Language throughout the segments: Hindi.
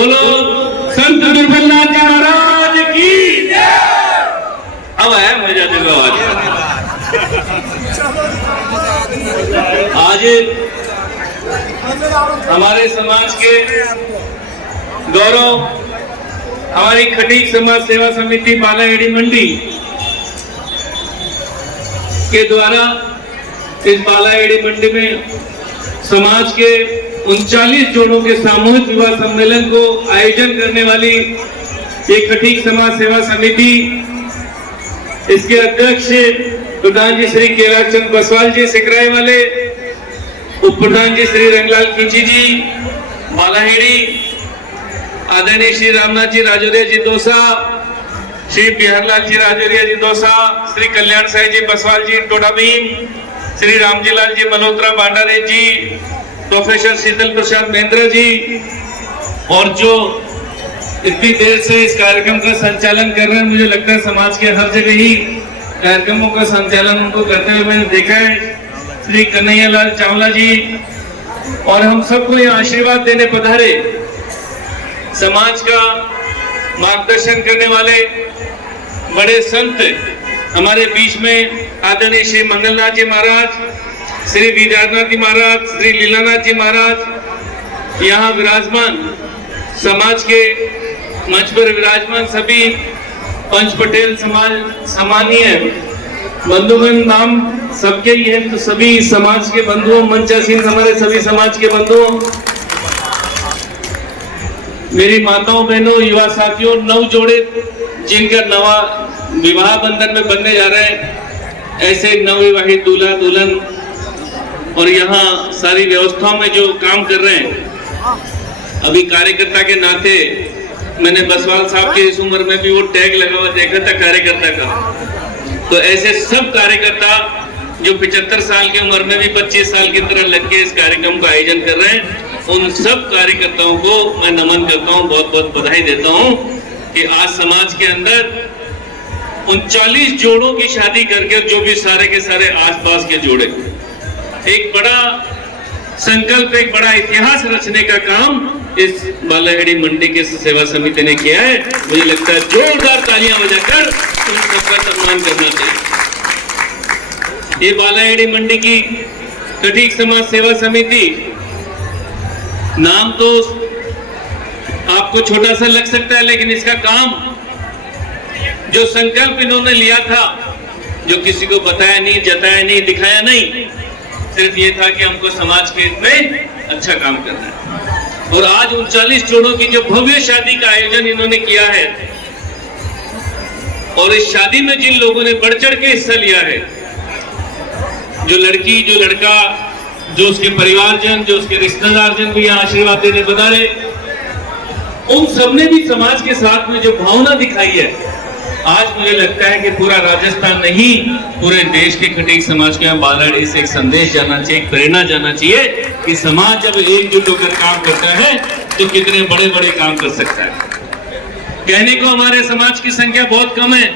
बोलो संत दुर्बलनाथ जी महाराज की जय। अब है मजा देखो आज हमारे समाज के गौरव हमारी खटीक समाज सेवा समिति बालाहेड़ी मंडी के द्वारा इस बालाहेड़ी मंडी में समाज के 39 जोड़ों के सामूहिक विवाह सम्मेलन को आयोजन करने वाली एक खटीक समाज सेवा समिति, इसके अध्यक्ष प्रधान जी श्री केलार चंद बसवाल जी सिकराई वाले, उप प्रधान जी श्री रंगलाल खिंची जी बालाहेड़ी, आदरणीय श्री रामनाथ जी राजौरिया जी दोसा, श्री बिहारलाल जी राजौरिया जी दोसा, श्री कल्याण साई जी बसवाल जी टोडाबीन, श्री रामजी लाल जी मल्होत्रा बांडारे जी, प्रोफेसर शीतल प्रसाद महेंद्र जी, और जो इतनी देर से इस कार्यक्रम का संचालन कर रहे हैं, मुझे लगता है समाज के हर जगह ही कार्यक्रमों का संचालन उनको करते हुए मैंने देखा है, श्री कन्हैया लाल चावला जी, और हम सबको ये आशीर्वाद देने पधारे समाज का मार्गदर्शन करने वाले बड़े संत हमारे बीच में आदरणीय श्री मंगलनाथ जी महाराज, श्री विद्यानाथ जी महाराज, श्री लीलानाथ जी महाराज, यहाँ विराजमान समाज के मंच पर विराजमान सभी पंच पटेल समाज सम्मानीय बंधुगण, नाम सबके ही है, तो सभी समाज के बंधुओं, मंचासीन हमारे सभी समाज के बंधुओं, मेरी माताओं बहनों, युवा साथियों, 9 जोड़े जिनका नवा विवाह बंधन में बनने जा रहे हैं, ऐसे नवविवाहित दूल्हा दुल्हन और यहाँ सारी व्यवस्थाओं में जो काम कर रहे हैं, अभी कार्यकर्ता के नाते मैंने बसवाल साहब की इस उम्र में भी वो टैग लगा हुआ देखा था कार्यकर्ता का, तो ऐसे सब कार्यकर्ता जो 75 साल की उम्र में भी 25 साल की तरह लग के इस कार्यक्रम का आयोजन कर रहे हैं, उन सब कार्यकर्ताओं को मैं नमन करता हूँ, बहुत बहुत बधाई देता हूँ कि आज समाज के अंदर 39 जोड़ों की शादी करके जो भी सारे के सारे आसपास के जोड़े, एक बड़ा संकल्प, एक बड़ा इतिहास रचने का काम इस बालाहेड़ी मंडी के सेवा समिति ने किया है। मुझे लगता है जोरदार तालियां बजाकर उन सबका सम्मान करना चाहिए। ये बालाहेड़ी मंडी की खटीक समाज सेवा समिति, नाम तो आपको छोटा सा लग सकता है, लेकिन इसका काम, जो संकल्प इन्होंने लिया था, जो किसी को बताया नहीं, जताया नहीं, दिखाया नहीं, सिर्फ ये था कि हमको समाज के हित में अच्छा काम करना है। और आज 39 जोड़ों की जो भव्य शादी का आयोजन इन्होंने किया है, और इस शादी में जिन लोगों ने बढ़ चढ़ के हिस्सा लिया है, जो लड़की, जो लड़का, जो उसके परिवारजन, जो उसके रिश्तेदारजन भी यहाँ आशीर्वाद देने बता रहे, उन सबने भी समाज के साथ में जो भावना दिखाई है, आज मुझे लगता है कि पूरा राजस्थान नहीं, पूरे देश के खटीक समाज के यहाँ बालाहेड़ी से एक संदेश जाना चाहिए, एक प्रेरणा जाना चाहिए कि समाज जब एकजुट होकर काम करता है तो कितने बड़े बड़े काम कर सकता है। कहने को हमारे समाज की संख्या बहुत कम है,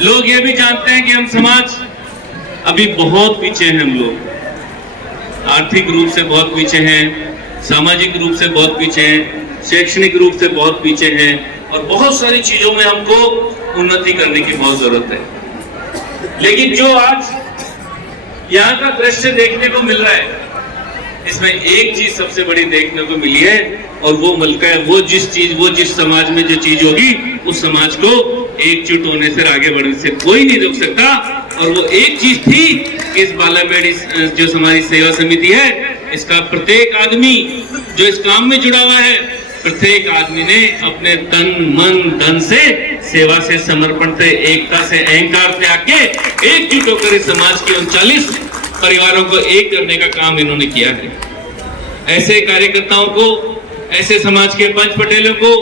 लोग ये भी जानते हैं कि हम समाज अभी बहुत पीछे हैं, हम लोग आर्थिक रूप से बहुत पीछे हैं, सामाजिक रूप से बहुत पीछे हैं, शैक्षणिक रूप से बहुत पीछे हैं, और बहुत सारी चीजों में हमको उन्नति करने की बहुत जरूरत है। लेकिन जो आज यहाँ का दृश्य देखने को मिल रहा है, इसमें एक चीज सबसे बड़ी देखने को मिली है, और वो मिलता है वो जिस समाज में जो चीज होगी, उस समाज को एकजुट होने से, आगे बढ़ने से कोई नहीं रोक सकता। और वो एक चीज थी कि इस बालाहेड़ी जो हमारी सेवा समिति है, इसका प्रत्येक आदमी जो इस काम में जुड़ा हुआ है, प्रत्येक आदमी ने अपने तन मन धन से, सेवा से, समर्पण से, एकता से, अहंकार त्याग के एकजुट होकर इस समाज के 39 परिवारों को एक करने का काम इन्होंने किया है। ऐसे कार्यकर्ताओं को, ऐसे समाज के पंच पटेलों को,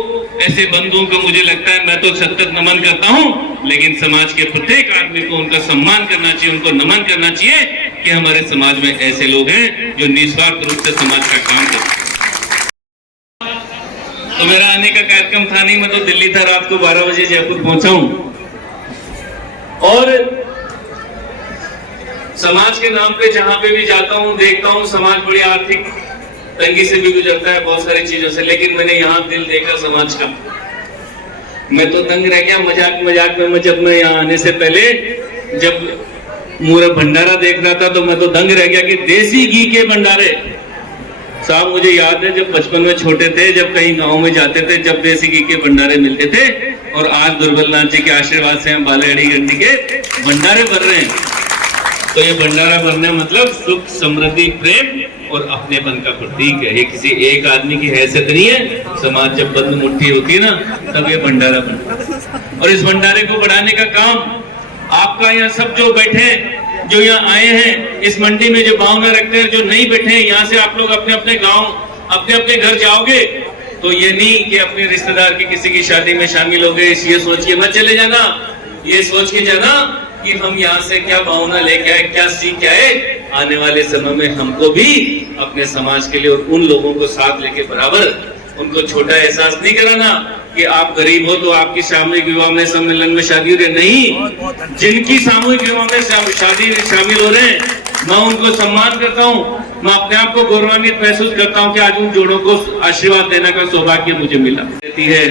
ऐसे बंधुओं को मुझे लगता है, मैं तो सतत नमन करता हूं, लेकिन समाज के प्रत्येक आदमी को उनका सम्मान करना चाहिए, उनको नमन करना चाहिए कि हमारे समाज में ऐसे लोग हैं जो निस्वार्थ रूप से समाज का काम करते हैं। तो मेरा आने का कार्यक्रम था नहीं, मैं तो दिल्ली था, रात को 12 बजे जयपुर पहुंचा हूं, और समाज के नाम पे जहां पे भी जाता हूं, देखता हूं समाज बड़ी आर्थिक तंगी से भी गुजरता है, बहुत सारी चीजों से, लेकिन मैंने यहाँ दिल देखा समाज का। मैं तो दंग रह गया मजाक मजाक में। जब मैं यहाँ आने से पहले जब मूरा भंडारा देख रहा था तो मैं तो दंग रह गया कि देसी घी के भंडारे। साहब मुझे याद है जब बचपन में छोटे थे, जब कहीं गांव में जाते थे, जब देसी घी के भंडारे मिलते थे, और आज दुर्बलनाथ जी के आशीर्वाद से हम बालाड़ी गंडी के भंडारे भर रहे हैं। तो ये भंडारा भरने मतलब सुख समृद्धि प्रेम और अपनेपन का प्रतीक है। ये किसी एक आदमी की हैसियत नहीं है। समाज जब बंद मुट्ठी होती है ना, तब ये भंडारा बनता है। और इस भंडारे को बढ़ाने का काम आपका, यहाँ सब जो बैठे, जो यहाँ आए हैं, इस मंडी में जो भावना रखते हैं, जो नहीं बैठे हैं, यहाँ से आप लोग अपने अपने गांव, अपने अपने घर जाओगे तो ये नहीं कि अपने रिश्तेदार की किसी की शादी में शामिल हो गए ये सोच के मत चले जाना। ये सोच के जाना कि हम यहाँ से क्या भावना लेके आए, क्या सीख के आए, आने वाले समय में हमको भी अपने समाज के लिए और उन लोगों को साथ लेके बराबर उनको छोटा एहसास नहीं कराना कि आप गरीब हो तो आपकी सामूहिक विवाह में सम्मेलन में शादी हो रही नहीं। जिनकी सामूहिक विवाह में शादी शामिल हो रहे हैं, मैं उनको सम्मान करता हूँ। मैं अपने आप को गौरवान्वित महसूस करता हूँ कि आज उन जोड़ों को आशीर्वाद देने का सौभाग्य मुझे मिला देती है।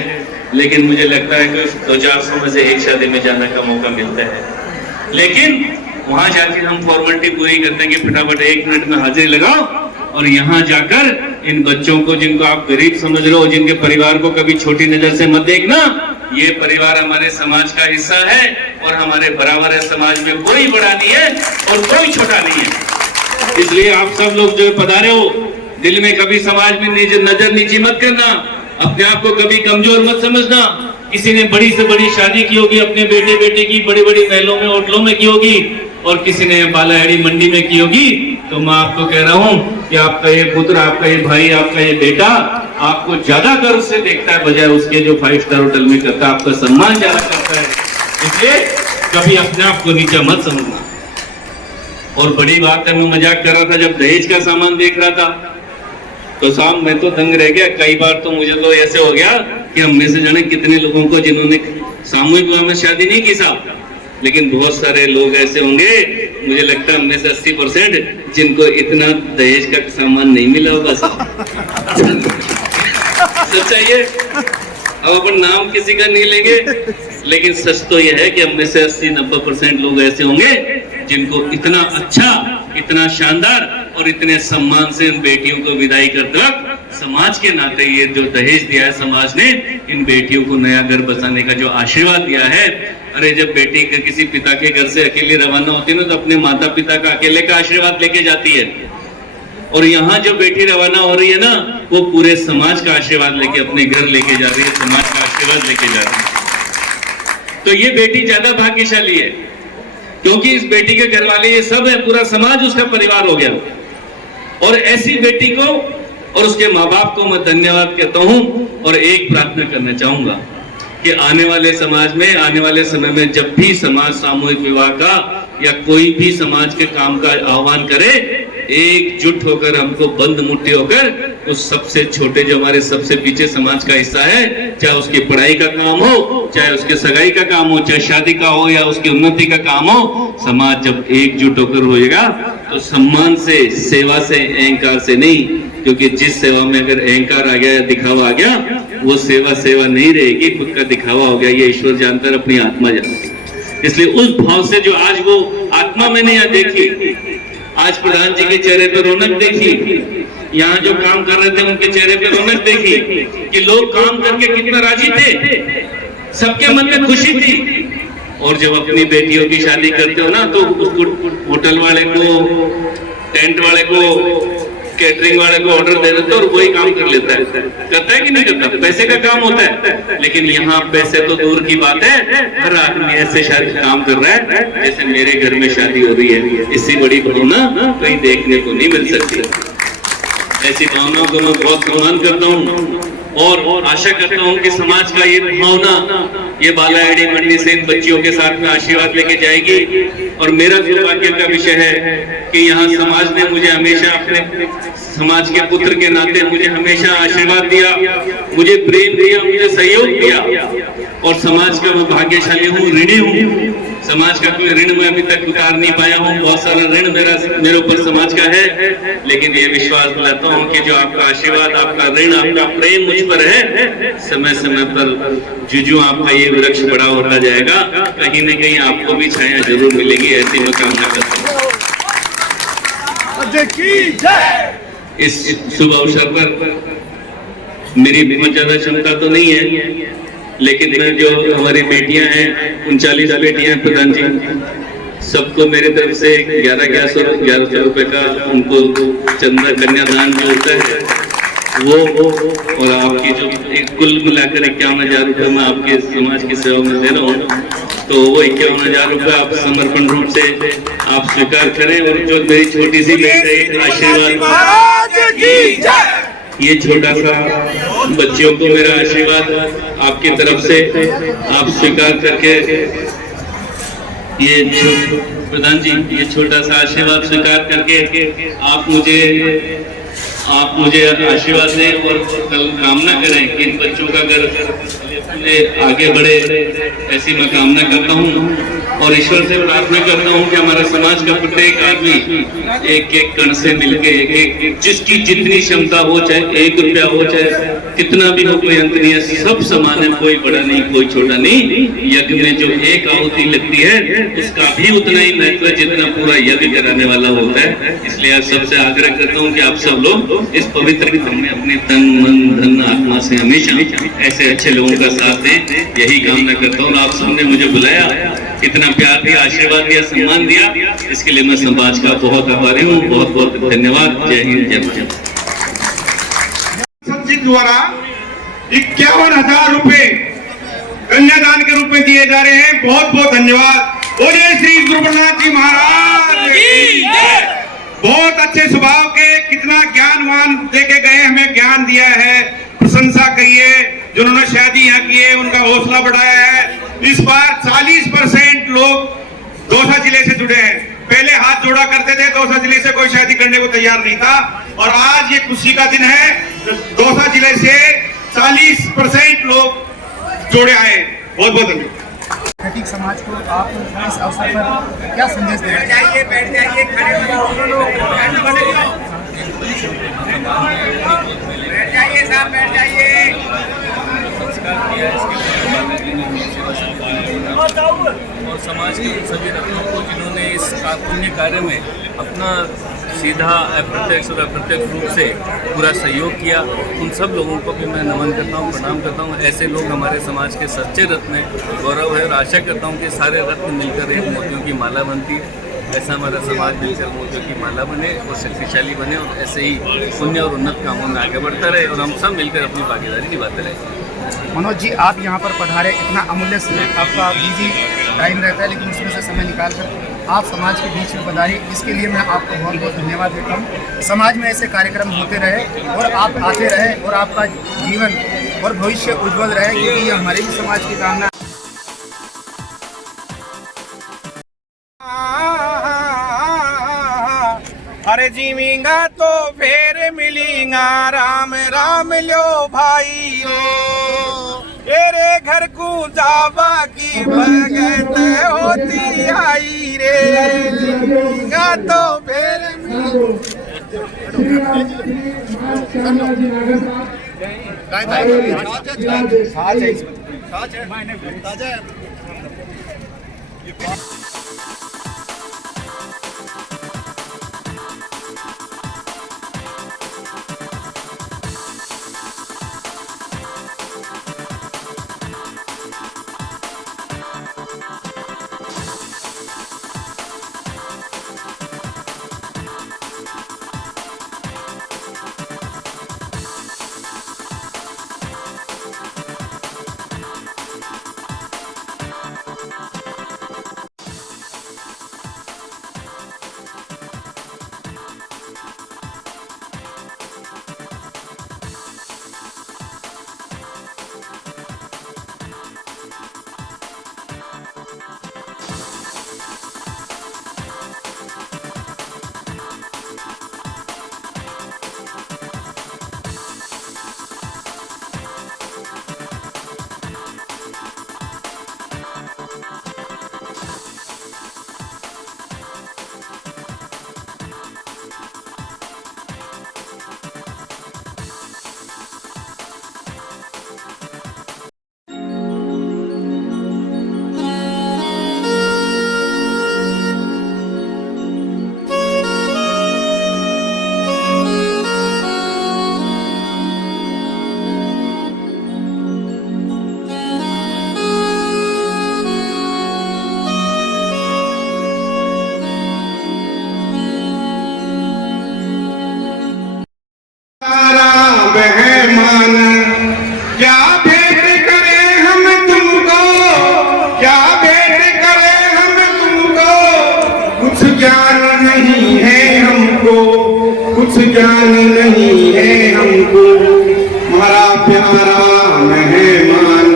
लेकिन मुझे लगता है कि 200-400 में से एक शादी में जाने का मौका मिलता है, लेकिन वहां जाकर हम फॉर्मेलिटी पूरी करते हैं कि फटाफट 1 मिनट में हाजिरी लगाओ और यहाँ जाकर इन बच्चों को, जिनको आप गरीब समझ रहे हो, जिनके परिवार को कभी छोटी नजर से मत देखना। ये परिवार हमारे समाज का हिस्सा है और हमारे बराबर है। समाज में कोई बड़ा नहीं है और कोई छोटा नहीं है। इसलिए आप सब लोग जो पधारे हो, दिल में कभी समाज में नजर नीची मत करना, अपने आप को कभी कमजोर मत समझना। किसी ने बड़ी से बड़ी शादी की होगी, अपने बेटे बेटे की बड़ी बड़ी महलों में होटलों में की होगी, और किसी ने बालाड़ी मंडी में की होगी। तो मैं आपको कह रहा हूँ कि आपका ये पुत्र, आपका ये भाई, आपका ये बेटा आपको ज्यादा गर्व से देखता है बजाय उसके जो 5 स्टार होटल में करता है। आपका सम्मान ज्यादा करता है, इसलिए कभी अपने आप को नीचा मत समझना। और बड़ी बात है, मैं मजाक कर रहा था जब दहेज का सामान देख रहा था तो साहब मैं तो दंग रह गया। कई बार तो मुझे तो ऐसे हो गया कि हम में से जाने कितने लोगों को जिन्होंने सामूहिक विवाह में शादी नहीं की साहब, लेकिन बहुत सारे लोग ऐसे होंगे, मुझे लगता है उनमें से 80% जिनको इतना दहेज का सामान नहीं मिला होगा साहब। सच्चाई है। अब अपन नाम किसी का नहीं लेंगे, लेकिन सच तो यह है कि हम में से 80-90% लोग ऐसे होंगे जिनको इतना अच्छा, इतना शानदार और इतने सम्मान से इन बेटियों को विदाई करते वक्त समाज के नाते ये जो दहेज दिया है समाज ने, इन बेटियों को नया घर बसाने का जो आशीर्वाद दिया है। अरे जब बेटी किसी पिता के घर से अकेली रवाना होती है ना, तो अपने माता पिता का अकेले का आशीर्वाद लेके जाती है, और यहाँ जब बेटी रवाना हो रही है ना, वो पूरे समाज का आशीर्वाद लेके अपने घर लेके जा रही है, समाज का आशीर्वाद लेके जा रही है। तो ये बेटी ज्यादा भाग्यशाली है, क्योंकि इस बेटी के घर वाले ये सब है, पूरा समाज उसका परिवार हो गया। और ऐसी बेटी को और उसके माँ बाप को मैं धन्यवाद कहता हूँ, और एक प्रार्थना करना चाहूंगा कि आने वाले समाज में, आने वाले समय में जब भी समाज सामूहिक विवाह का या कोई भी समाज के काम का आह्वान करे, एकजुट होकर, हमको बंद मुट्ठी होकर उस सबसे छोटे, जो हमारे सबसे पीछे समाज का हिस्सा है, चाहे उसकी पढ़ाई का काम हो, चाहे उसके सगाई का काम हो, चाहे शादी का हो या उसकी उन्नति का काम हो, समाज जब एकजुट होकर होएगा तो सम्मान से, सेवा से, अहंकार से नहीं। क्योंकि जिस सेवा में अगर अहंकार आ गया या दिखावा आ गया, वो सेवा सेवा नहीं रहेगी, खुद का दिखावा हो गया। ये ईश्वर जानता है, अपनी आत्मा जानती है। इसलिए उस भाव से जो आज वो आत्मा मैंने यहाँ देखी, आज प्रधान जी के चेहरे पर रौनक देखी, यहाँ जो काम कर रहे थे उनके चेहरे पर रौनक देखी कि लोग काम करके कितना राजी थे, सबके मन में खुशी थी। और जब अपनी बेटियों की शादी करते हो ना, तो उसको होटल वाले को, टेंट वाले को, कैटरिंग वाले को ऑर्डर दे देते और वही काम कर लेता है। करता है कि नहीं करता? पैसे का काम होता है। लेकिन यहाँ पैसे तो दूर की बात है, हर आदमी ऐसे शादी काम कर रहा है जैसे मेरे घर में शादी हो रही है। इससे बड़ी भावना कहीं देखने को नहीं मिल सकती। ऐसी भावनाओं को मैं बहुत सम्मान करता हूँ और आशा करता हूँ कि समाज का ये भावना, ये बालाड़ी मंडी से इन बच्चियों के साथ में आशीर्वाद लेके जाएगी। और मेरा सौभाग्य का विषय है कि यहाँ समाज ने मुझे हमेशा अपने समाज के पुत्र के नाते मुझे हमेशा आशीर्वाद दिया, मुझे प्रेम दिया, मुझे सहयोग दिया और समाज का मैं भाग्यशाली हूँ, ऋणी हूँ। समाज का कोई ऋण मैं अभी तक उतार नहीं पाया हूँ, बहुत सारा ऋण मेरे ऊपर समाज का है, लेकिन ये विश्वास दिलाता हूँ कि जो आपका आशीर्वाद, आपका ऋण, आपका प्रेम मुझ पर है, समय समय पर जो आपका ये वृक्ष बड़ा होता जाएगा, कहीं न कहीं आपको भी छाया जरूर मिलेगी, ऐसी मैं कामना करता हूँ। इस शुभ अवसर पर मेरी बहुत ज्यादा क्षमता तो नहीं है, लेकिन जो हमारी बेटियां हैं, 39 बेटियां प्रधान जी, सबको मेरे तरफ से 1100 रुपए का उनको चंदा कन्यादान जो होता है वो और आपकी जो कुल मिलाकर 51,000 रुपए मैं आपके समाज की सेवा में दे रहा हूँ, तो वो 51,000 रुपए आप समर्पण रूप से आप स्वीकार करें। और जो मेरी छोटी सी बेटी आशीर्वाद, ये छोटा सा बच्चियों को मेरा आशीर्वाद आपकी तरफ से आप स्वीकार करके, ये प्रधान जी ये छोटा सा आशीर्वाद स्वीकार करके आप मुझे आशीर्वाद दें और कल कामना करें कि इन बच्चों का घर आगे बढ़े, ऐसी मैं कामना करता हूँ और ईश्वर से प्रार्थना करता हूँ कि हमारे समाज का प्रत्येक आदमी एक एक कण से मिलके एक जिसकी जितनी क्षमता हो, चाहे 1 रुपया हो, चाहे कितना भी हो, कोई अंत नहीं है, सब समान है, कोई बड़ा नहीं कोई छोटा नहीं। यज्ञ में जो एक आहुति लगती है उसका भी उतना ही महत्व है जितना पूरा यज्ञ कराने वाला होता है। इसलिए आप सबसे आग्रह करता हूँ कि आप सब लोग इस पवित्र काम में अपने तन मन धन आत्मा से हमेशा ऐसे अच्छे लोगों का साथ दें, यही कामना करता हूँ। आप सबने मुझे बुलाया, इतना प्यार दिया, आशीर्वाद दिया, सम्मान दिया, इसके लिए मैं समाज का बहुत आभारी हूँ। बहुत बहुत धन्यवाद। जय हिंद, जय भारत। संसद द्वारा 51,000 रुपए कन्यादान के रूप में दिए जा रहे हैं। बहुत बहुत धन्यवाद। बोलिए श्री गुरुनाथ जी महाराज की जय। बहुत अच्छे स्वभाव के, कितना ज्ञानवान देके गए, हमें ज्ञान दिया है, प्रशंसा करिए। जिन्होंने शादी यहाँ की है उनका हौसला बढ़ाया है। इस बार 40% लोग दौसा जिले से जुड़े हैं। पहले हाथ जोड़ा करते थे, दौसा जिले से कोई शादी करने को तैयार नहीं था, और आज ये खुशी का दिन है, दौसा जिले से 40% लोग जोड़े आए। बहुत बहुत धन्यवाद। खटीक समाज को आप इस अवसर पर क्या संदेश देना चाहिए? बैठ जाइए, खड़े बैठ जाइए साहब, बैठ जाइए। और समाज के सभी रत्नों को जिन्होंने इस पुण्य कार्य में अपना सीधा अप्रत्यक्ष और अप्रत्यक्ष रूप से पूरा सहयोग किया, उन सब लोगों को भी मैं नमन करता हूँ, प्रणाम करता हूँ। ऐसे लोग हमारे समाज के सच्चे रत्न हैं, गौरव है, और आशा करता हूँ कि सारे रत्न मिलकर एक मोतियों की माला बनती है। ऐसा हमारा समाज मिलकर मोतियों की माला बने और शक्तिशाली बने, और ऐसे ही पुण्य और उन्नत कामों में आगे बढ़ता रहे, और हम सब मिलकर अपनी भागीदारी निभाते रहे। मनोज जी, आप यहाँ पर पधारे, इतना अमूल्य समय, आपका बिजी टाइम रहता है, लेकिन उसमें से समय निकाल कर आप समाज के बीच में पधारे, इसके लिए मैं आपको बहुत बहुत धन्यवाद देता हूँ। समाज में ऐसे कार्यक्रम होते रहे और आप आते रहे, और आपका जीवन और भविष्य उज्जवल रहे, क्योंकि ये हमारे भी समाज की कामना। अरे जीवेंगा तो फिर मिलेंगा, राम राम लो भाई तेरे घर को जावा की भगत होती आई रे, जीवेंगा तो फिर मेहमान, क्या भेंट करें हम तुमको, क्या भेंट करें हम तुमको, कुछ ज्ञान नहीं है हमको, कुछ ज्ञान नहीं है हमको, हमारा प्यारा मेहमान,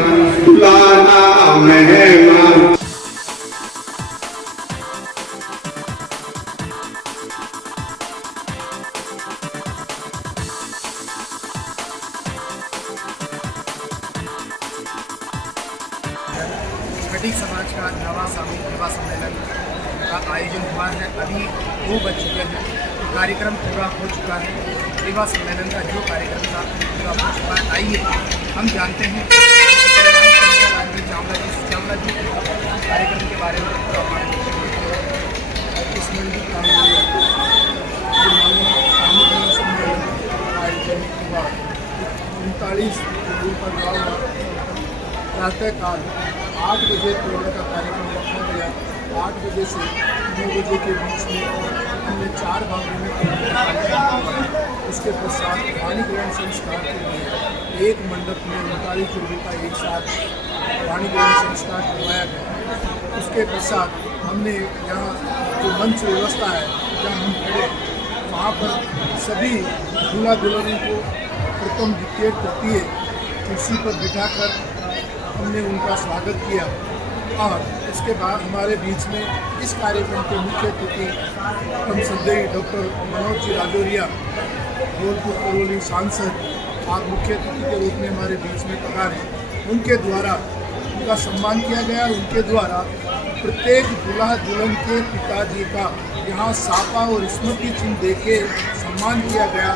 दुलारा मेहमान। खटीक समाज का नवा सामूहिक विवाह सम्मेलन का आयोजन हुआ है। अभी 2 बज चुके हैं, कार्यक्रम पूरा हो चुका है। विवाह सम्मेलन का जो कार्यक्रम था पूरा हो चुका है। आइए हम जानते हैं चावला जी कार्यक्रम के बारे में पूरा इस मंडी का सामूहिक सम्मेलन का आयोजन हुआ। 39 प्रातःकाल 8 बजे प्रोग्राम का कार्यक्रम रखा गया। 8 बजे से 9 बजे के बीच में हमने 4 भागों में कार्यक्रम किया। उसके पश्चात वाणी ग्रहण संस्कार के लिए एक मंडप में 39 लोगों का एक साथ वाणी ग्रहण संस्कार करवाया गया। उसके पश्चात हमने यहाँ जो मंच व्यवस्था है जहाँ हम खड़े, वहाँ पर सभी दूल्हा दुल्हनों को प्रथम द्वितीय तृतीय कुर्सी पर बिठाकर हमने उनका स्वागत किया। और इसके बाद हमारे बीच में इस कार्यक्रम के मुख्य अतिथि हम श्रद्धेय डॉक्टर मनोज जी राजौरिया, धौलपुर करौली सांसद, आप मुख्य अतिथि के रूप में हमारे बीच में पधारे। उनके द्वारा उनका सम्मान किया गया। उनके द्वारा प्रत्येक दूल्हा दुल्हन के पिताजी का यहाँ सापा और स्मृति चिन्ह देके सम्मान किया गया।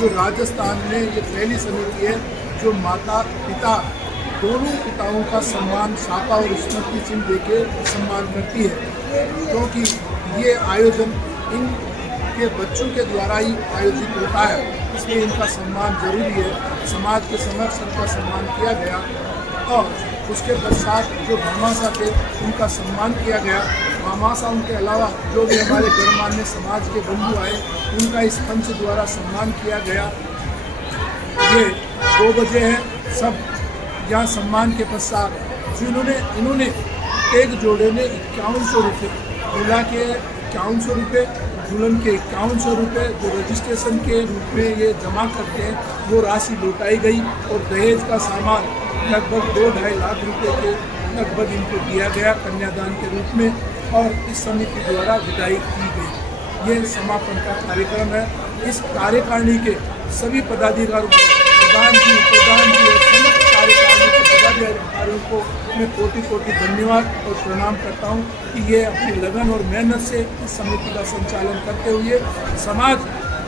जो राजस्थान में ये पहली समिति है जो माता पिता दोनों पिताओं का सम्मान सापा और स्मृति चिन्ह देके सम्मान करती है, क्योंकि ये आयोजन इनके बच्चों के द्वारा ही आयोजित होता है, इसलिए इनका सम्मान जरूरी है। समाज के समक्ष इनका सम्मान किया गया। और उसके पश्चात जो भामाशाह थे उनका सम्मान किया गया। भामाशाह उनके अलावा जो भी हमारे गणमान्य समाज के बंधु आए उनका इस मंच द्वारा सम्मान किया गया। ये 2 बजे है। सब यहाँ सम्मान के पश्चात इन्होंने एक जोड़े ने 5100 रुपये, दूल्हा के 5100 रुपये, दुल्हन के 5100 रुपये जो रजिस्ट्रेशन के रूप में ये जमा करते हैं वो राशि लौटाई गई। और दहेज का सामान लगभग 2-2.5 लाख रुपये के लगभग इनको दिया गया कन्यादान के रूप में, और इस समिति द्वारा विदाई की गई। ये समापन का कार्यक्रम है। इस कार्यकारिणी के सभी पदाधिकारियों प्रधान जी और समस्त कार्यकारिणी के पदाधिकारियों को मैं कोटि धन्यवाद और प्रणाम करता हूँ कि ये अपनी लगन और मेहनत से इस समिति का संचालन करते हुए समाज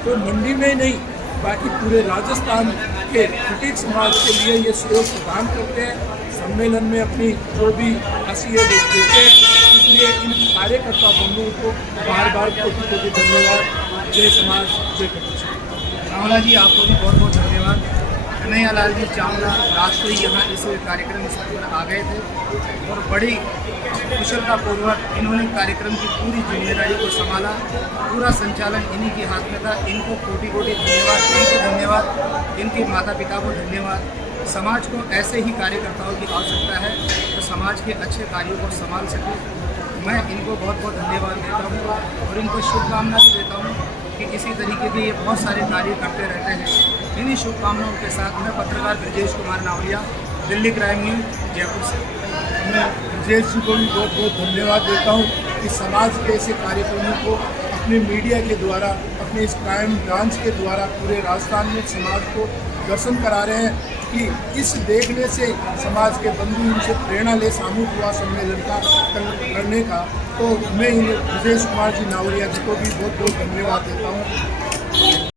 को मंडी में ही नहीं बाकी पूरे राजस्थान के खटीक समाज के लिए ये सहयोग प्रदान करते हैं। सम्मेलन में अपनी जो भी हैसियत देते हैं, इसलिए इन कार्यकर्ता बंधुओं को बार बार कोटि धन्यवाद। जय समाज, जय खटीक। चावला जी आपको भी बहुत बहुत धन्यवाद। कन्हैया लाल जी चावला रात को ही यहाँ इस कार्यक्रम स्थल पर आ गए थे और बड़ी कुशलतापूर्वक इन्होंने कार्यक्रम की पूरी जिम्मेदारी को संभाला। पूरा संचालन इन्हीं के हाथ में था। इनको कोटि धन्यवाद, इनको धन्यवाद, इनके माता पिता को धन्यवाद। समाज को ऐसे ही कार्यकर्ताओं की आवश्यकता है तो समाज के अच्छे कार्यों को संभाल सके। मैं इनको बहुत बहुत धन्यवाद देता हूँ और इनको शुभकामना भी देता हूँ कि इसी तरीके के ये बहुत सारे कार्य करते रहते हैं। इन्हीं शुभकामनाओं के साथ मैं पत्रकार ब्रजेश कुमार नावरिया, दिल्ली क्राइम न्यूज़, जयपुर से। मैं ब्रजेश जी को भी बहुत बहुत धन्यवाद देता हूँ कि समाज के ऐसे कार्यक्रमों को अपने मीडिया के द्वारा, अपने इस क्राइम ब्रांच के द्वारा पूरे राजस्थान में समाज को दर्शन करा रहे हैं कि इस देखने से समाज के बंधु इनसे प्रेरणा ले सामूहिक विवाह सम्मेलन का करने का। तो मैं इन ब्रजेश कुमार जी नावरिया जी को भी बहुत बहुत धन्यवाद देता हूँ।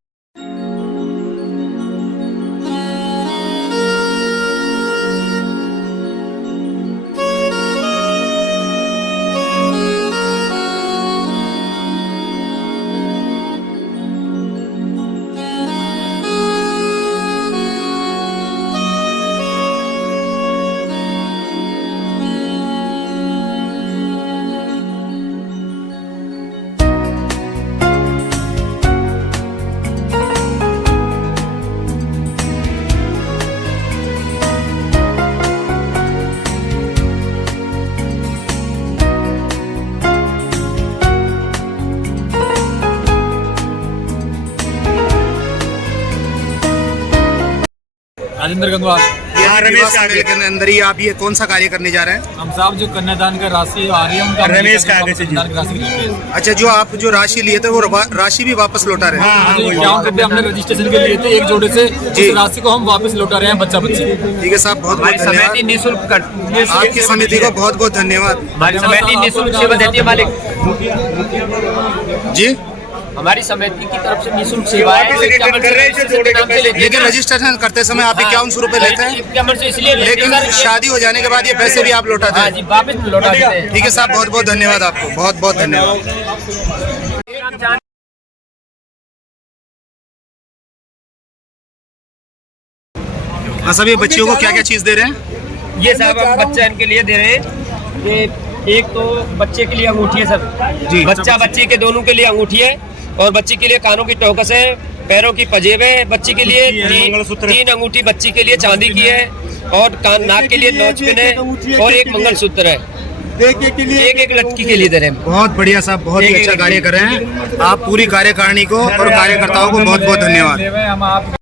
राजेंद्र गंगवार। यहाँ विवाह सम्मेलन के अंदर ही आप ये कौन सा कार्य करने जा रहे हैं? हम साहब जो कन्यादान का राशि आ रही है उनका रमेश का आगे से जी। राशि लेते हैं। अच्छा, जो आप जो राशि लिए थे वो राशि भी वापस लौटा रहे हैं? इक्यावन रुपये हमने रजिस्ट्रेशन के लिए थे एक जोड़े से, उस राशि को हम वापस लौटा रहे हैं बच्चा बच्ची। ठीक है साहब, बहुत बहुत धन्यवाद। निःशुल्क आपकी समिति को बहुत बहुत धन्यवाद। हमारी समिति निःशुल्क सेवा देती है मालिक जी। हमारी समिति की तरफ से निःशुल्क सेवा है। लेकिन रजिस्ट्रेशन करते समय आप 51 रुपए लेते हैं, इसलिए लेकिन शादी हो जाने के बाद ये पैसे भी आप लौटाते हैं? जी, वापस लौटा देते हैं। ठीक है साहब, बहुत बहुत धन्यवाद आपको, बहुत बहुत धन्यवाद। हाँ, सभी बच्चियों को क्या क्या चीज़ दे रहे हैं? ये साहब हम बच्चा इनके लिए दे रहे हैं। ये एक तो बच्चे के लिए अंगूठी है सर जी। बच्चा बच्ची के दोनों के लिए अंगूठी है, और बच्ची के लिए कानों की टोकस है, पैरों की पजेब है, बच्ची के लिए तीन अंगूठी बच्ची के लिए चांदी की है, और नाक के लिए नौचपिन है, और एक मंगलसूत्र है। एक लड़की के लिए दे रहे हैं। बहुत बढ़िया साहब, बहुत ही अच्छा कार्य कर रहे हैं आप। पूरी कार्यकारिणी को और कार्यकर्ताओं को बहुत बहुत धन्यवाद।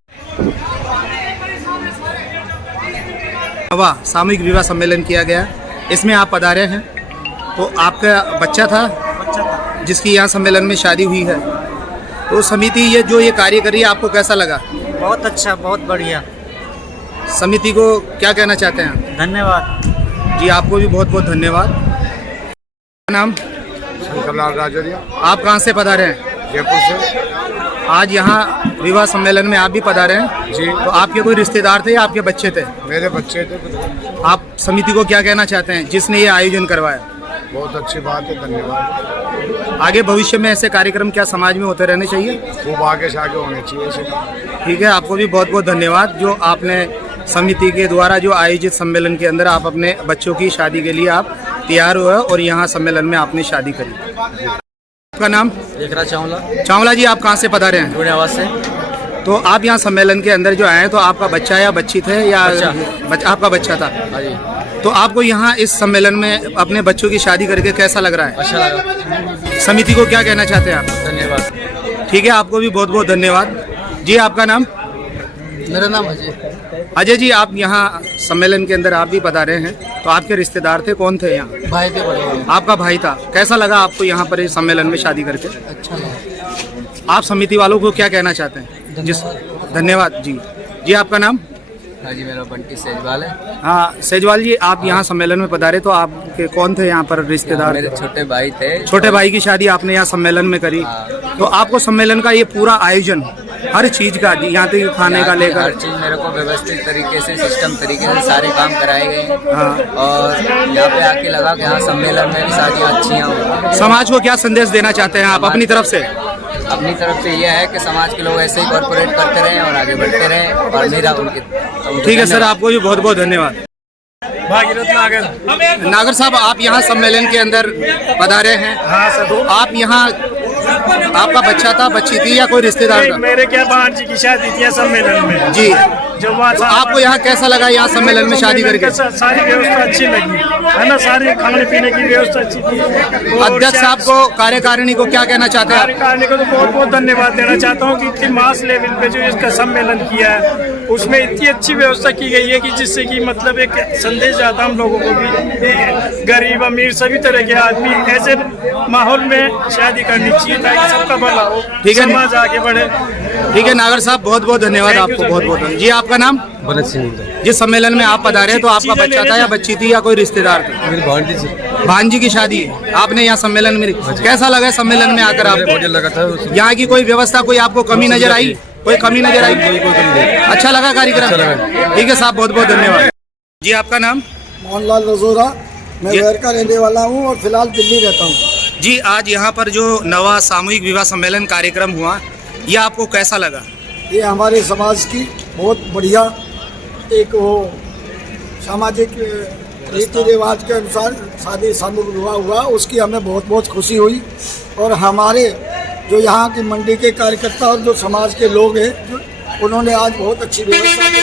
वाह, सामूहिक विवाह सम्मेलन किया गया, इसमें आप पधारे हैं। तो आपका बच्चा था जिसकी यहाँ सम्मेलन में शादी हुई है, तो समिति ये कार्य कर रही है, आपको कैसा लगा? बहुत अच्छा, बहुत बढ़िया। समिति को क्या कहना चाहते हैं? धन्यवाद जी, आपको भी बहुत बहुत धन्यवाद। क्या नाम? शंकरलाल राजौरिया, आप कहाँ से पधारे हैं? जयपुर से। आज यहाँ विवाह सम्मेलन में आप भी पधारे हैं जी। तो आपके कोई रिश्तेदार थे या आपके बच्चे थे? मेरे बच्चे थे। आप समिति को क्या कहना चाहते हैं जिसने ये आयोजन करवाया? बहुत अच्छी बात है, धन्यवाद। आगे भविष्य में ऐसे कार्यक्रम क्या समाज में होते रहने चाहिए? खूब आगे से आगे होने चाहिए ऐसे। ठीक है, आपको भी बहुत बहुत धन्यवाद जो आपने समिति के द्वारा जो आयोजित सम्मेलन के अंदर आप अपने बच्चों की शादी के लिए आप तैयार हुए और यहाँ सम्मेलन में आपने शादी करी। आपका नाम? देखरा चावला। चावला जी, आप कहाँ से पधारे हैं? जुड़े आवाज से। तो आप यहाँ सम्मेलन के अंदर जो आए तो आपका बच्चा या बच्ची थे या आपका बच्चा था? हाँ जी। तो आपको यहाँ इस सम्मेलन में अपने बच्चों की शादी करके कैसा लग रहा है? अच्छा लगा। समिति को क्या कहना चाहते हैं आप? धन्यवाद। ठीक है, आपको भी बहुत बहुत धन्यवाद। जी, आपका नाम? मेरा नाम अजय। अजय जी, आप यहाँ सम्मेलन के अंदर आप भी पधारे हैं, तो आपके रिश्तेदार थे, कौन थे यहाँ? भाई थे बड़े। आपका भाई था। कैसा लगा आपको यहाँ पर इस सम्मेलन में शादी करके? अच्छा लगा। आप समिति वालों को क्या कहना चाहते हैं? धन्यवाद जी। जी, आपका नाम? हाँ जी, मेरा बंटी सेजवाल है। हाँ, सेजवाल जी, आप यहाँ सम्मेलन में पधारे तो आपके कौन थे यहाँ पर रिश्तेदार? मेरे छोटे भाई थे। छोटे भाई की शादी आपने यहाँ सम्मेलन में करी, तो आपको सम्मेलन का ये पूरा आयोजन हर चीज का, यहाँ तक खाने का लेकर हर चीज मेरे को व्यवस्थित तरीके से, सिस्टम तरीके से सारे काम कराए गए। हाँ। और यहाँ पे आके लगा कि हाँ सम्मेलन में भी शादियाँ अच्छी हैं। समाज को क्या संदेश देना चाहते हैं आप अपनी तरफ से? अपनी तरफ से यह है कि समाज के लोग ऐसे ही कॉर्पोरेट करते रहें और आगे बढ़ते रहें, और मेरा उनके। ठीक है सर, आपको भी बहुत बहुत धन्यवाद। नागर साहब, आप यहाँ सम्मेलन के अंदर पधारे हैं। हाँ सर। तो आप यहाँ, आपका बच्चा था, बच्ची थी या कोई रिश्तेदार था? मेरे क्या भांजी की शादी थी सम्मेलन में जी। जो तो आपको यहाँ कैसा लगा यहाँ सम्मेलन में शादी करके? सारी व्यवस्था अच्छी लगी है ना, सारी खाने पीने की व्यवस्था अच्छी थी। अध्यक्ष साहब को, कार्यकारिणी को क्या कहना चाहते हैं? कार्यकारिणी को तो बहुत बहुत धन्यवाद देना चाहता हूँ कि इतनी मास लेवल पे जो इसका सम्मेलन किया है उसमें इतनी अच्छी व्यवस्था की गई है कि जिससे कि मतलब एक संदेश जाता हम लोगों को भी, गरीब अमीर सभी तरह के आदमी ऐसे माहौल में शादी करनी चाहिए ताकि सबका भला हो, समाज आगे बढ़े। ठीक है नागर साहब, बहुत बहुत धन्यवाद आपको, बहुत बहुत। जी, आपका नाम? भरत सिंह। जिस सम्मेलन में आप पधारे तो आपका बच्चा था या बच्ची थी या कोई रिश्तेदार थे? मेरी भांजी थी। भांजी की शादी है, आपने यहाँ सम्मेलन में, कैसा लगा सम्मेलन में आकर आपको? लगा था यहाँ की कोई व्यवस्था, कोई आपको कमी नजर आई? कोई कमी नजर आई? अच्छा लगा कार्यक्रम? ठीक है साहब, बहुत बहुत धन्यवाद। जी, आपका नाम? मोहनलाल रजोरा। मैं वेर का रहने वाला हूँ और फिलहाल दिल्ली रहता हूँ। जी, आज यहाँ पर जो नवा सामूहिक विवाह सम्मेलन कार्यक्रम हुआ, ये आपको कैसा लगा? ये हमारे समाज की बहुत बढ़िया एक वो सामाजिक रीति रिवाज के अनुसार शादी सामूहिक विवाह हुआ, उसकी हमें बहुत बहुत खुशी हुई। और हमारे जो यहाँ की मंडी के कार्यकर्ता और जो समाज के लोग हैं, उन्होंने आज बहुत अच्छी व्यवस्था की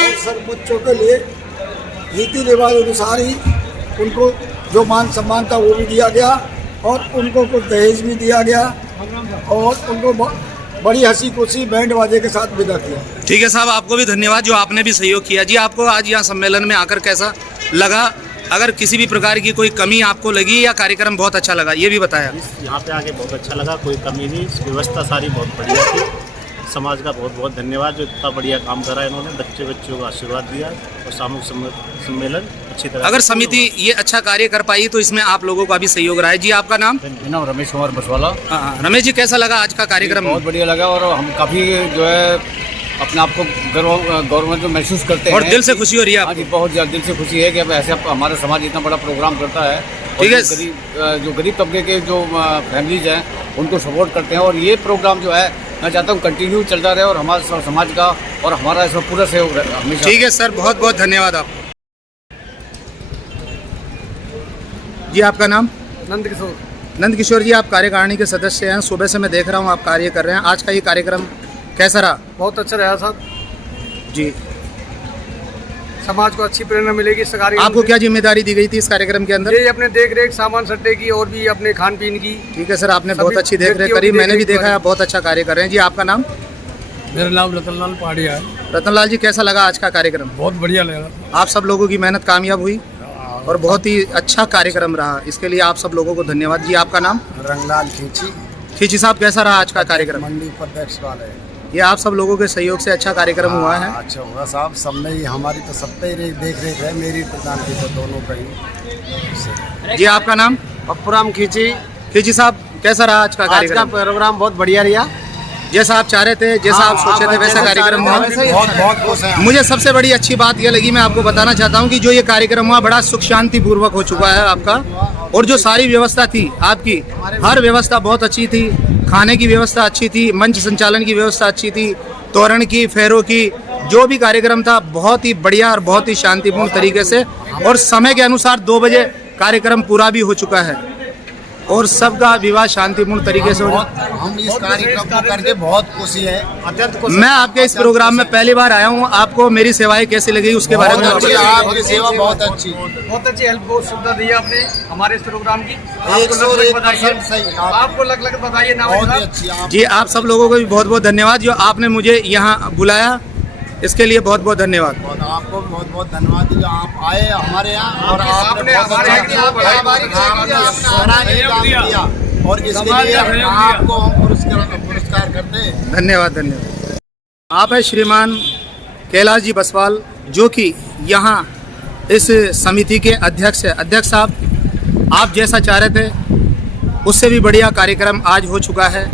और सब बच्चों के लिए रीति रिवाज अनुसार ही उनको जो मान सम्मान था वो भी दिया गया और उनको कुछ दहेज भी दिया गया और उनको बड़ी हंसी खुशी बैंड बाजे के साथ विदा किया। ठीक है साहब, आपको भी धन्यवाद जो आपने भी सहयोग किया। जी, आपको आज यहाँ सम्मेलन में आकर कैसा लगा? अगर किसी भी प्रकार की कोई कमी आपको लगी या कार्यक्रम बहुत अच्छा लगा, ये भी बताया। यहाँ पे आके बहुत अच्छा लगा, कोई कमी नहीं, व्यवस्था सारी बहुत बढ़िया थी। समाज का बहुत बहुत धन्यवाद जो इतना बढ़िया काम करा है इन्होंने, बच्चों को आशीर्वाद दिया और सामूहिक सम्मेलन अच्छी तरह। अगर समिति ये अच्छा कार्य कर पाई तो इसमें आप लोगों का भी सहयोग रहा है। जी, आपका नाम? नाम रमेश कुमार बसवाला। हाँ, रमेश जी, कैसा लगा आज का कार्यक्रम? बहुत बढ़िया लगा और हम काफ़ी जो है अपने आप को गौरव महसूस करते हैं और दिल से खुशी हो रही है। हाँ जी, बहुत ज़्यादा दिल से खुशी है कि अब ऐसे हमारा समाज इतना बड़ा प्रोग्राम करता है। ठीक है, जो गरीब तबके के जो फैमिलीज हैं उनको सपोर्ट करते हैं और ये प्रोग्राम जो है मैं चाहता हूँ कंटिन्यू चलता रहे और हमारे समाज का और हमारा इसमें पूरा सहयोग रहे हमेशा। ठीक है सर, बहुत बहुत धन्यवाद आप। जी, आपका नाम? नंद किशोर। नंद किशोर जी, आप कार्यकारिणी के सदस्य हैं, सुबह से मैं देख रहा हूँ आप कार्य कर रहे हैं। आज का ये कार्यक्रम कैसा रहा? बहुत अच्छा रहा साहब जी। समाज को अच्छी प्रेरणा मिलेगी इस कार्यक्रम आपको से। क्या जिम्मेदारी दी गई थी इस कार्यक्रम के अंदर? ये अपने देख रेख सामान सट्टे की और भी अपने खान पीन की। ठीक है सर, आपने बहुत सभी अच्छी देख रेख व्यक्तियों करी, की मैंने भी देख-रेख देखा है, बहुत अच्छा कार्य कर रहे हैं। जी, आपका नाम? मेरा नाम रतनलाल पहाड़िया है। रतनलाल जी, कैसा लगा आज का कार्यक्रम? बहुत बढ़िया लगा। आप सब लोगों की मेहनत कामयाब हुई और बहुत ही अच्छा कार्यक्रम रहा, इसके लिए आप सब लोगों को धन्यवाद। जी, आपका नाम? रंगलाल खींची, खींची साहब, कैसा रहा आज का कार्यक्रम? मंडी उपाध्यक्ष वाले। ये आप सब लोगों के सहयोग से अच्छा कार्यक्रम हुआ है। अच्छा हुआ साहब, सब में ही हमारी तो सब पे ही देख रेख है, मेरी प्रधान की तो दोनों का ही। जी, आपका नाम? पप्पूराम खींची। खींची साहब, कैसा रहा आज का कार्यक्रम? प्रोग्राम बहुत बढ़िया रहा, जैसा आप चाह रहे थे, जैसा आप सोचे थे वैसा कार्यक्रम हुआ। बहुत बहुत खुश हैं। मुझे सबसे बड़ी अच्छी बात यह लगी, मैं आपको बताना चाहता हूं कि जो ये कार्यक्रम हुआ बड़ा सुख शांति पूर्वक हो चुका है आपका, और जो सारी व्यवस्था थी आपकी, हर व्यवस्था बहुत अच्छी थी। खाने की व्यवस्था अच्छी थी, मंच संचालन की व्यवस्था अच्छी थी, तोरण की, फेरों की, जो भी कार्यक्रम था बहुत ही बढ़िया और बहुत ही शांतिपूर्ण तरीके से, और समय के अनुसार 2 बजे कार्यक्रम पूरा भी हो चुका है और सबका विवाह शांतिपूर्ण तरीके से हो। हम इस कार्यक्रम को करके बहुत खुशी है, अत्यंत खुशी। मैं आपके इस प्रोग्राम में पहली बार आया हूँ, आपको मेरी सेवाएं कैसी लगी उसके बारे में आपकी सेवा बहुत अच्छी, बहुत अच्छी हेल्प, बहुत सुविधा दी है आपने हमारे इस प्रोग्राम की। 101% सही। आपको लग बताइए ना। बहुत ही अच्छी आप। जी, आप सब लोगों को भी बहुत बहुत धन्यवाद जो आपने मुझे यहाँ बुलाया, इसके लिए बहुत बहुत धन्यवाद। आपको बहुत बहुत धन्यवाद जो आप आए हमारे यहाँ और आपने हमारे दिया और इसके लिए आपको हम पुरस्कार करते हैं। धन्यवाद धन्यवाद। आप है श्रीमान कैलाश जी बसवाल, जो कि यहाँ इस समिति के अध्यक्ष है। अध्यक्ष साहब, आप जैसा चाह रहे थे उससे भी बढ़िया कार्यक्रम आज हो चुका है,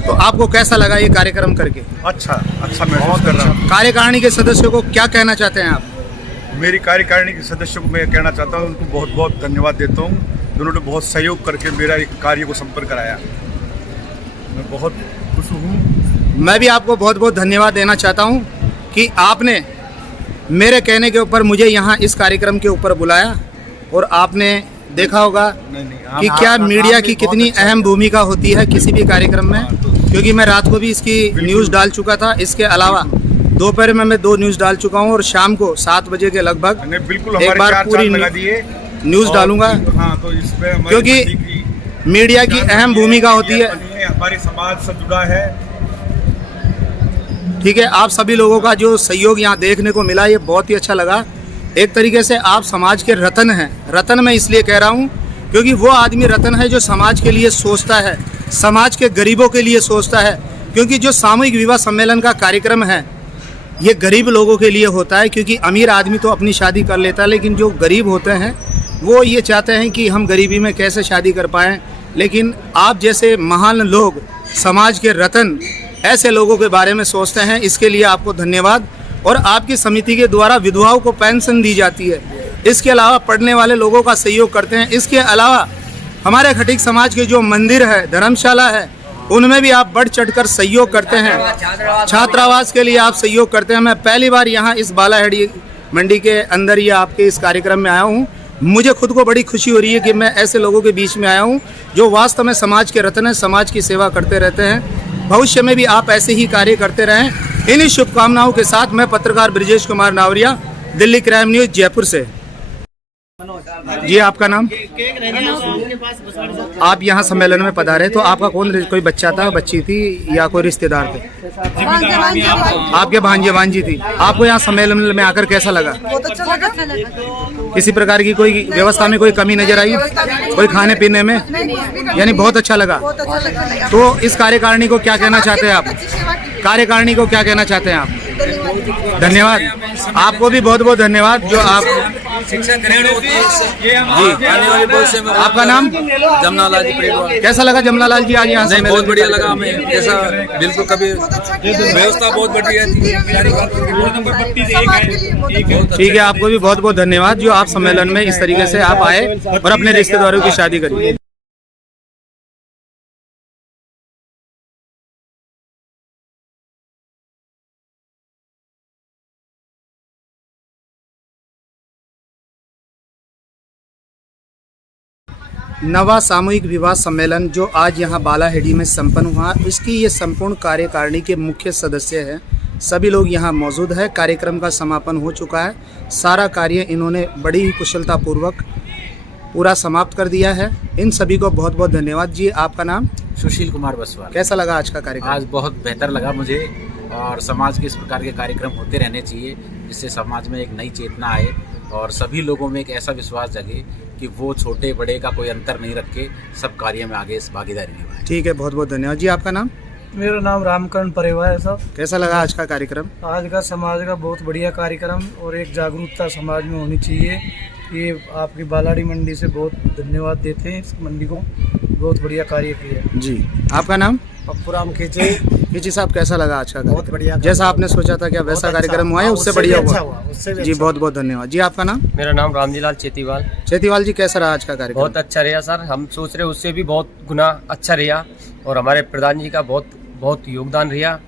तो आपको कैसा लगा ये कार्यक्रम करके? अच्छा महसूस कर रहा हूँ। कार्यकारिणी के सदस्यों को क्या कहना चाहते हैं आप? मेरी कार्यकारिणी के सदस्यों को मैं कहना चाहता हूँ, उनको बहुत बहुत धन्यवाद देता हूँ। उन्होंने बहुत सहयोग करके मेरा एक कार्य को संपन्न कराया, मैं बहुत खुश हूँ। मैं भी आपको बहुत बहुत धन्यवाद देना चाहता हूँ कि आपने मेरे कहने के ऊपर मुझे यहाँ इस कार्यक्रम के ऊपर बुलाया, और आपने देखा होगा कि क्या मीडिया की कितनी अहम भूमिका होती है किसी भी कार्यक्रम में, क्योंकि मैं रात को भी इसकी न्यूज़ डाल चुका था। इसके अलावा दोपहर में मैं 2 न्यूज़ डाल चुका हूँ और शाम को 7 बजे के लगभग बिल्कुल एक बार पूरी न्यूज़ डालूंगा, तो इसमें क्योंकि मीडिया की अहम भूमिका होती है। हमारे समाज से जुड़ा है। ठीक है, आप सभी लोगों का जो सहयोग यहाँ देखने को मिला ये बहुत ही अच्छा लगा। एक तरीके से आप समाज के रतन हैं। रतन मैं इसलिए कह रहा हूँ क्योंकि वो आदमी रतन है जो समाज के लिए सोचता है, समाज के गरीबों के लिए सोचता है। क्योंकि जो सामूहिक विवाह सम्मेलन का कार्यक्रम है ये गरीब लोगों के लिए होता है, क्योंकि अमीर आदमी तो अपनी शादी कर लेता है, लेकिन जो गरीब होते हैं वो ये चाहते हैं कि हम गरीबी में कैसे शादी कर पाएँ। लेकिन आप जैसे महान लोग, समाज के रतन, ऐसे लोगों के बारे में सोचते हैं, इसके लिए आपको धन्यवाद। और आपकी समिति के द्वारा विधवाओं को पेंशन दी जाती है, इसके अलावा पढ़ने वाले लोगों का सहयोग करते हैं। इसके अलावा हमारे खटीक समाज के जो मंदिर है, धर्मशाला है, उनमें भी आप बढ़ चढ़कर सहयोग करते हैं। छात्रावास के लिए आप सहयोग करते हैं। मैं पहली बार यहाँ इस बालाहेड़ी मंडी के अंदर ही आपके इस कार्यक्रम में आया हूँ। मुझे खुद को बड़ी खुशी हो रही है कि मैं ऐसे लोगों के बीच में आया हूँ जो वास्तव में समाज के रत्न हैं, समाज की सेवा करते रहते हैं। भविष्य में भी आप ऐसे ही कार्य करते रहें। इन्हीं शुभकामनाओं के साथ मैं पत्रकार ब्रिजेश कुमार नावरिया, दिल्ली क्राइम न्यूज़, जयपुर से। जी आपका नाम? आप यहाँ सम्मेलन में पधारे तो आपका कौन, कोई बच्चा था, बच्ची थी या कोई रिश्तेदार थे? आपके भांजी थी। आपको यहाँ सम्मेलन में आकर कैसा लगा? बहुत अच्छा लगा। किसी प्रकार की कोई व्यवस्था में कोई कमी नजर आई? कोई खाने पीने में? यानी बहुत अच्छा लगा। तो इस कार्यकारिणी को क्या कहना चाहते हैं आप? कार्यकारिणी को क्या कहना चाहते हैं आप? धन्यवाद। आपको भी बहुत बहुत धन्यवाद जो आप शिक्षा ग्रहण होती है आने वाले भविष्य में। आपका नाम? जमनालाल जी परेवाल। कैसा लगा जमनालाल जी आज यहाँ से? बहुत बढ़िया लगा हमें, जैसा बिल्कुल कभी व्यवस्था बहुत बढ़िया थी। ठीक है, आपको भी बहुत बहुत धन्यवाद जो आप सम्मेलन में इस तरीके से आप आए और अपने रिश्तेदारों की शादी करी। नवा सामूहिक विवाह सम्मेलन जो आज यहाँ बालाहेड़ी में संपन्न हुआ, इसकी ये संपूर्ण कार्यकारिणी के मुख्य सदस्य हैं। सभी लोग यहाँ मौजूद है। कार्यक्रम का समापन हो चुका है। सारा कार्य इन्होंने बड़ी ही कुशलतापूर्वक पूरा समाप्त कर दिया है। इन सभी को बहुत बहुत धन्यवाद। जी आपका नाम? सुशील कुमार बसवाल। कैसा लगा आज का कार्यक्रम? आज बहुत बेहतर लगा मुझे, और समाज के इस प्रकार के कार्यक्रम होते रहने चाहिए जिससे समाज में एक नई चेतना आए और सभी लोगों में एक ऐसा विश्वास जगे कि वो छोटे बड़े का कोई अंतर नहीं रख के सब कार्य में आगे इस भागीदारी निभाएं। ठीक है, बहुत बहुत धन्यवाद। जी आपका नाम? मेरा नाम रामकरण परेवा है साहब। कैसा लगा आज का कार्यक्रम? आज का समाज का बहुत बढ़िया कार्यक्रम और एक जागरूकता समाज में होनी चाहिए। ये आपकी बालाड़ी मंडी से बहुत धन्यवाद देते हैं इस मंडी को, बहुत बढ़िया कार्य किया। जी आपका नाम? पप्पूराम खींची साहब, कैसा लगा आज का? बहुत बढ़िया। जैसा आपने सोचा था क्या वैसा कार्यक्रम हुआ है? उससे बढ़िया हुआ? जी बहुत बहुत धन्यवाद। जी आपका नाम? मेरा नाम रामजीलाल चेतीवाल जी, कैसा रहा आज का कार्यक्रम? बहुत अच्छा रहा सर। हम सोच रहे उससे भी बहुत गुना अच्छा रहा और हमारे प्रधान जी का बहुत योगदान रहा।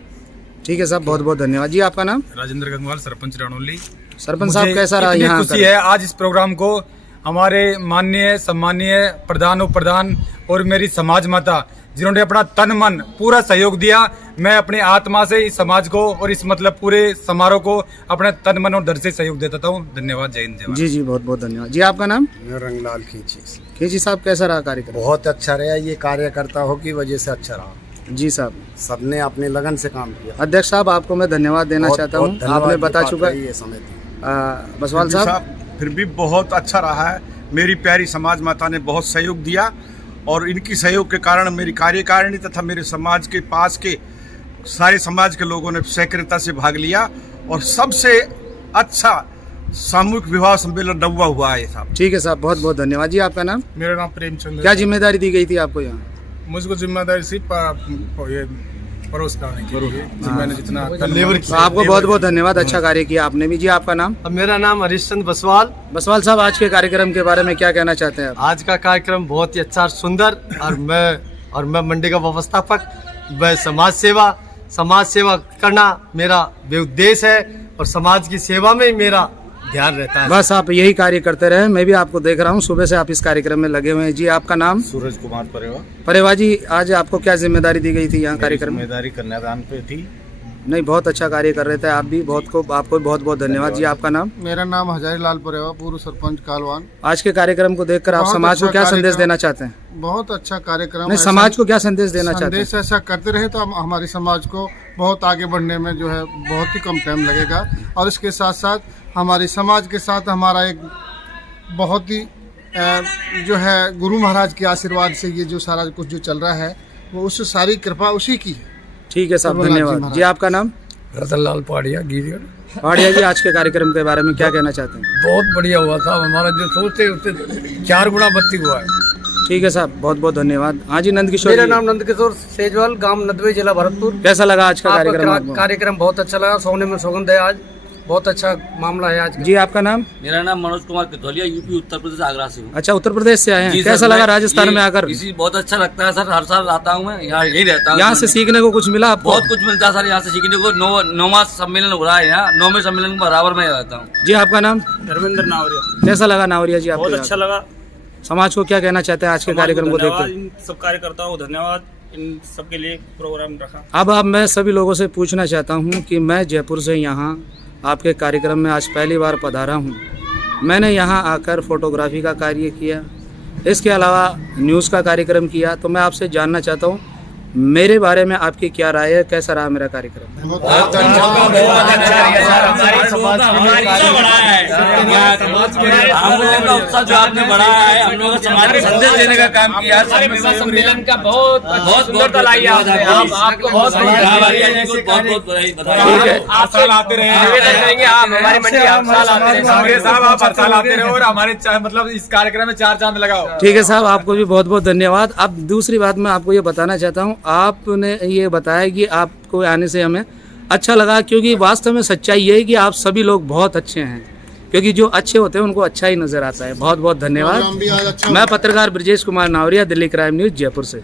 ठीक है साहब, बहुत बहुत धन्यवाद। जी आपका नाम? राजेंद्र गंगवाल, सरपंच रणोली। सरपंच साहब कैसा रहा यहाँ? खुशी है आज इस प्रोग्राम को हमारे माननीय सम्मानीय प्रधान और मेरी समाज माता जिन्होंने अपना तन मन पूरा सहयोग दिया। मैं अपनी आत्मा से इस समाज को और इस मतलब पूरे समारोह को अपने तन मन और धन से सहयोग देता हूँ। धन्यवाद। जय हिंद जय भारत। जी बहुत बहुत धन्यवाद। जी आपका नाम? रंगलाल खींची साहब, कैसा रहा कार्यक्रम? बहुत अच्छा रहा। ये कार्यकर्ताओं की वजह से अच्छा रहा। जी साहब, सबने अपने लगन से काम किया। अध्यक्ष साहब, आपको मैं धन्यवाद देना चाहता हूँ। आपने बता चुका ये समिति। बसवाल साहब? फिर भी बहुत अच्छा रहा है। मेरी प्यारी समाज माता ने बहुत सहयोग दिया और इनकी सहयोग के कारण मेरी कार्यकारिणी तथा मेरे समाज के पास के सारे समाज के लोगों ने सक्रियता से भाग लिया और सबसे अच्छा सामूहिक विवाह सम्मेलन नवा हुआ है साहब। ठीक है साहब, बहुत बहुत धन्यवाद। जी आपका नाम? मेरा नाम प्रेमचंद। क्या जिम्मेदारी दी गई थी आपको यहाँ? मुझको जिम्मेदारी सिर्फ परोस करने की मैंने जितना डिलीवर किया। आपको बहुत बहुत धन्यवाद, अच्छा कार्य किया आपने भी। जी आपका नाम? मेरा नाम हरीशचंद्र बसवाल साहब, आज के कार्यक्रम के बारे में क्या कहना चाहते हैं आप? आज का कार्यक्रम बहुत ही अच्छा और सुंदर, और मैं मंडी का व्यवस्थापक, मैं समाज सेवा करना मेरा उद्देश्य है और समाज की सेवा में मेरा ध्यान रहता है। बस आप यही कार्य करते रहे। मैं भी आपको देख रहा हूँ सुबह से आप इस कार्यक्रम में लगे हुए हैं। जी आपका नाम? सूरज कुमार परेवा जी, आज आपको क्या जिम्मेदारी दी गई थी यहाँ कार्यक्रम में? जिम्मेदारी कन्यादान पे थी। नहीं, बहुत अच्छा कार्य कर रहे थे आप भी। आपको बहुत बहुत धन्यवाद। जी आपका नाम? मेरा नाम हजारीलाल परेवा, पूर्व सरपंच कालवान। आज के कार्यक्रम को देखकर आप समाज को क्या संदेश देना चाहते हैं? बहुत अच्छा कार्यक्रम। नहीं, समाज को क्या संदेश देना चाहते हैं? संदेश ऐसा करते रहे तो हमारे समाज को बहुत आगे बढ़ने में जो है बहुत ही कम टाइम लगेगा। और इसके साथ साथ हमारे समाज के साथ हमारा एक बहुत ही जो है गुरु महाराज के आशीर्वाद से ये जो सारा कुछ जो चल रहा है वो उस सारी कृपा उसी की है। ठीक है साहब, धन्यवाद। जी आपका नाम? रतनलाल पहाड़िया गिरिगढ़। पहाड़िया जी, आज के कार्यक्रम के बारे में क्या कहना चाहते हैं? बहुत बढ़िया हुआ था। हमारा जो सोचते उससे 4 गुना बत्ती हुआ है। ठीक है साहब, बहुत बहुत धन्यवाद। हाँ जी, नंदकिशोर। मेरा नाम नंदकिशोर सेजवाल, गांव नदवे, जिला भरतपुर। कैसा लगा आज का कार्यक्रम? कार्यक्रम बहुत अच्छा लगा। सोने में सौगंध है, आज बहुत अच्छा मामला है आज का। जी आपका नाम? मेरा नाम मनोज कुमार कितौलिया, यूपी उत्तर प्रदेश आगरा से हूँ। अच्छा, उत्तर प्रदेश से आए हैं। कैसा लगा राजस्थान में आकर? बहुत अच्छा लगता है सर, हर साल आता हूँ मैं, यहाँ यही रहता हूँ। यहाँ से सीखने को कुछ मिला आपको? बहुत कुछ मिलता है सर यहाँ से सीखने को। 9वां सम्मेलन हो रहा है यहाँ, 9वें सम्मेलन में बराबर में रहता हूँ। जी आपका नाम? धर्मेंद्र नावरिया। कैसा लगा नावरिया जी आपको? बहुत अच्छा लगा। समाज को क्या कहना चाहते हैं आज के कार्यक्रम को देखकर? इन सब कार्यकर्ताओं को धन्यवाद, इन सबके लिए प्रोग्राम रखा। अब मैं सभी लोगों से पूछना चाहता हूँ कि मैं जयपुर से यहाँ आपके कार्यक्रम में आज पहली बार पधारा हूँ, मैंने यहाँ आकर फोटोग्राफी का कार्य किया, इसके अलावा न्यूज़ का कार्यक्रम किया। तो मैं आपसे जानना चाहता हूँ मेरे बारे में आपकी क्या राय है, कैसा रहा मेरा कार्यक्रम? बहुत अच्छा रहा सर। हमारी आपने बढ़ाया है, हम लोगों को समाज में संदेश देने का काम किया। हमारे विवाह सम्मेलन का बहुत सुंदरता लाई आपको बहुत बधाई। आप साल आते रहे, आप हमारी मंडी आप साल आते रहे साहब, आप हर साल आते रहे और हमारे मतलब इस कार्यक्रम में 4 चांद लगाओ। ठीक है साहब, आपको भी बहुत बहुत धन्यवाद। अब दूसरी बात मैं आपको ये बताना चाहता हूँ, आपने ये बताया कि आपको आने से हमें अच्छा लगा, क्योंकि वास्तव में सच्चाई ये है कि आप सभी लोग बहुत अच्छे हैं, क्योंकि जो अच्छे होते हैं उनको अच्छा ही नजर आता है। बहुत बहुत धन्यवाद। मैं पत्रकार ब्रजेश कुमार नावरिया, दिल्ली क्राइम न्यूज़, जयपुर से।